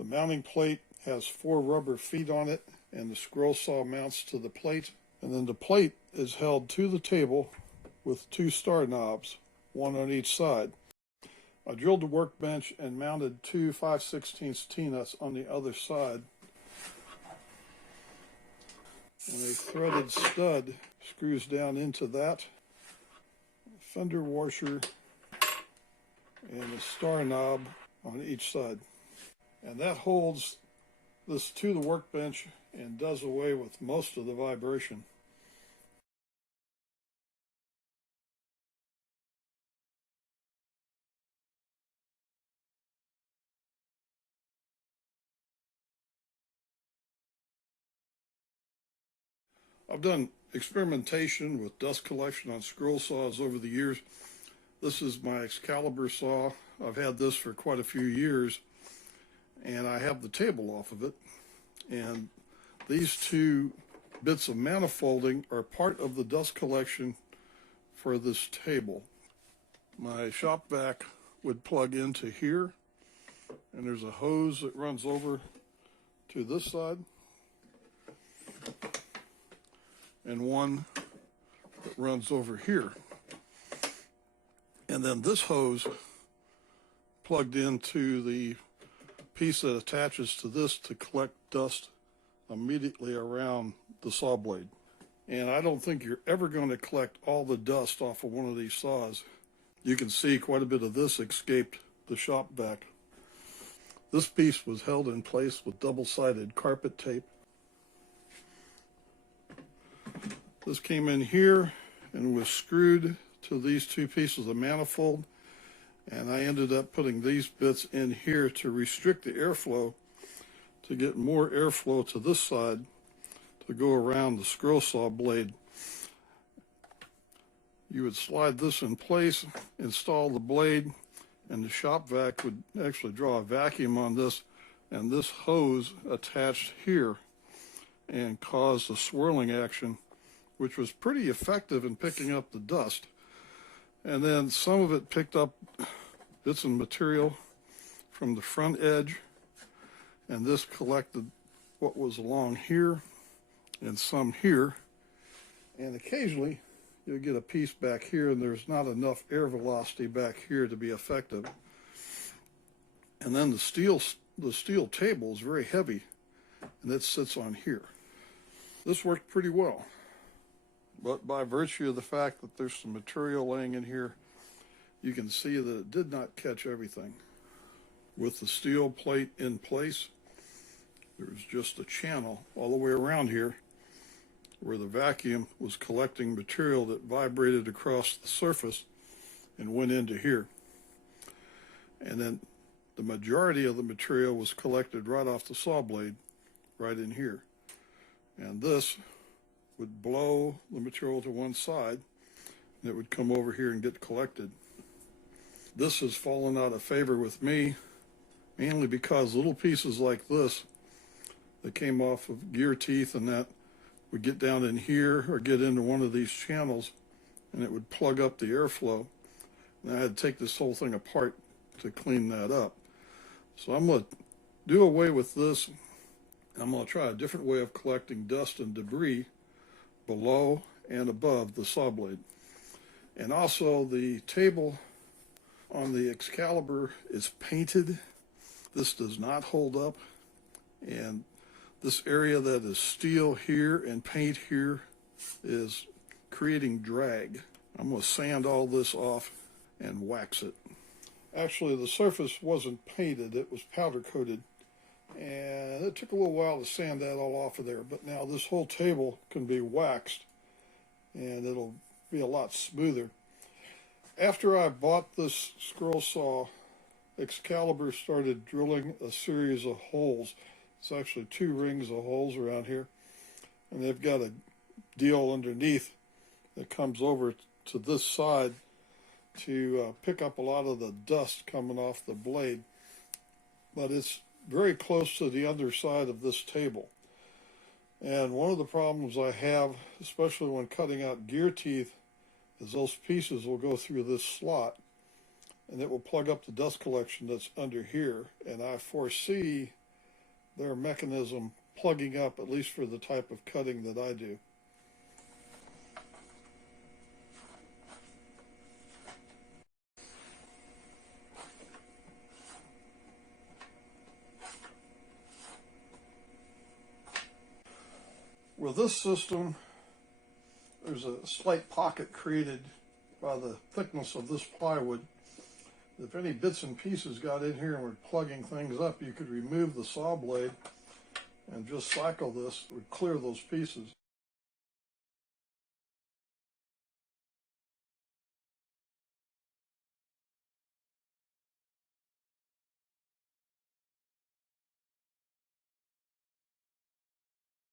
The mounting plate has 4 rubber feet on it, and the scroll saw mounts to the plate. And then the plate is held to the table with 2 star knobs, one on each side. I drilled the workbench and mounted 2 5/16 T-nuts on the other side. And a threaded stud screws down into that. Fender washer and a star knob on each side. And that holds this to the workbench and does away with most of the vibration. I've done experimentation with dust collection on scroll saws over the years. This is my Excalibur saw. I've had this for quite a few years, and I have the table off of it. And these 2 bits of manifolding are part of the dust collection for this table. My shop vac would plug into here, and there's a hose that runs over to this side, and one that runs over here. And then this hose plugged into the piece that attaches to this to collect dust immediately around the saw blade. And I don't think you're ever going to collect all the dust off of one of these saws. You can see quite a bit of this escaped the shop vac. This piece was held in place with double-sided carpet tape. This came in here and was screwed to these 2 pieces of manifold, and I ended up putting these bits in here to restrict the airflow, to get more airflow to this side to go around the scroll saw blade. You would slide this in place, install the blade, and the shop vac would actually draw a vacuum on this, and this hose attached here and caused a swirling action, which was pretty effective in picking up the dust. And then some of it picked up bits of material from the front edge, and this collected what was along here and some here. And occasionally you'll get a piece back here, and there's not enough air velocity back here to be effective. And then the steel table is very heavy, and it sits on here. This worked pretty well. But by virtue of the fact that there's some material laying in here, you can see that it did not catch everything. With the steel plate in place, there's just a channel all the way around here where the vacuum was collecting material that vibrated across the surface and went into here. And then the majority of the material was collected right off the saw blade, right in here. And this would blow the material to one side, and it would come over here and get collected. This has fallen out of favor with me, mainly because little pieces like this that came off of gear teeth and that would get down in here or get into one of these channels, and it would plug up the airflow. And I had to take this whole thing apart to clean that up. So I'm going to do away with this. I'm going to try a different way of collecting dust and debris below and above the saw blade. And also the table on the Excalibur is painted. This does not hold up, and this area that is steel here and paint here is creating drag. I'm going to sand all this off and wax it. Actually, the surface wasn't painted, it was powder coated, and it took a little while to sand that all off of there, but now this whole table can be waxed and it'll be a lot smoother. After I bought this scroll saw, Excalibur started drilling a series of holes. It's actually 2 rings of holes around here, and they've got a deal underneath that comes over to this side to pick up a lot of the dust coming off the blade. But it's very close to the underside of this table. And one of the problems I have, especially when cutting out gear teeth, is those pieces will go through this slot and it will plug up the dust collection that's under here. And I foresee their mechanism plugging up, at least for the type of cutting that I do. With this system, there's a slight pocket created by the thickness of this plywood. If any bits and pieces got in here and were plugging things up, you could remove the saw blade and just cycle this, it would clear those pieces.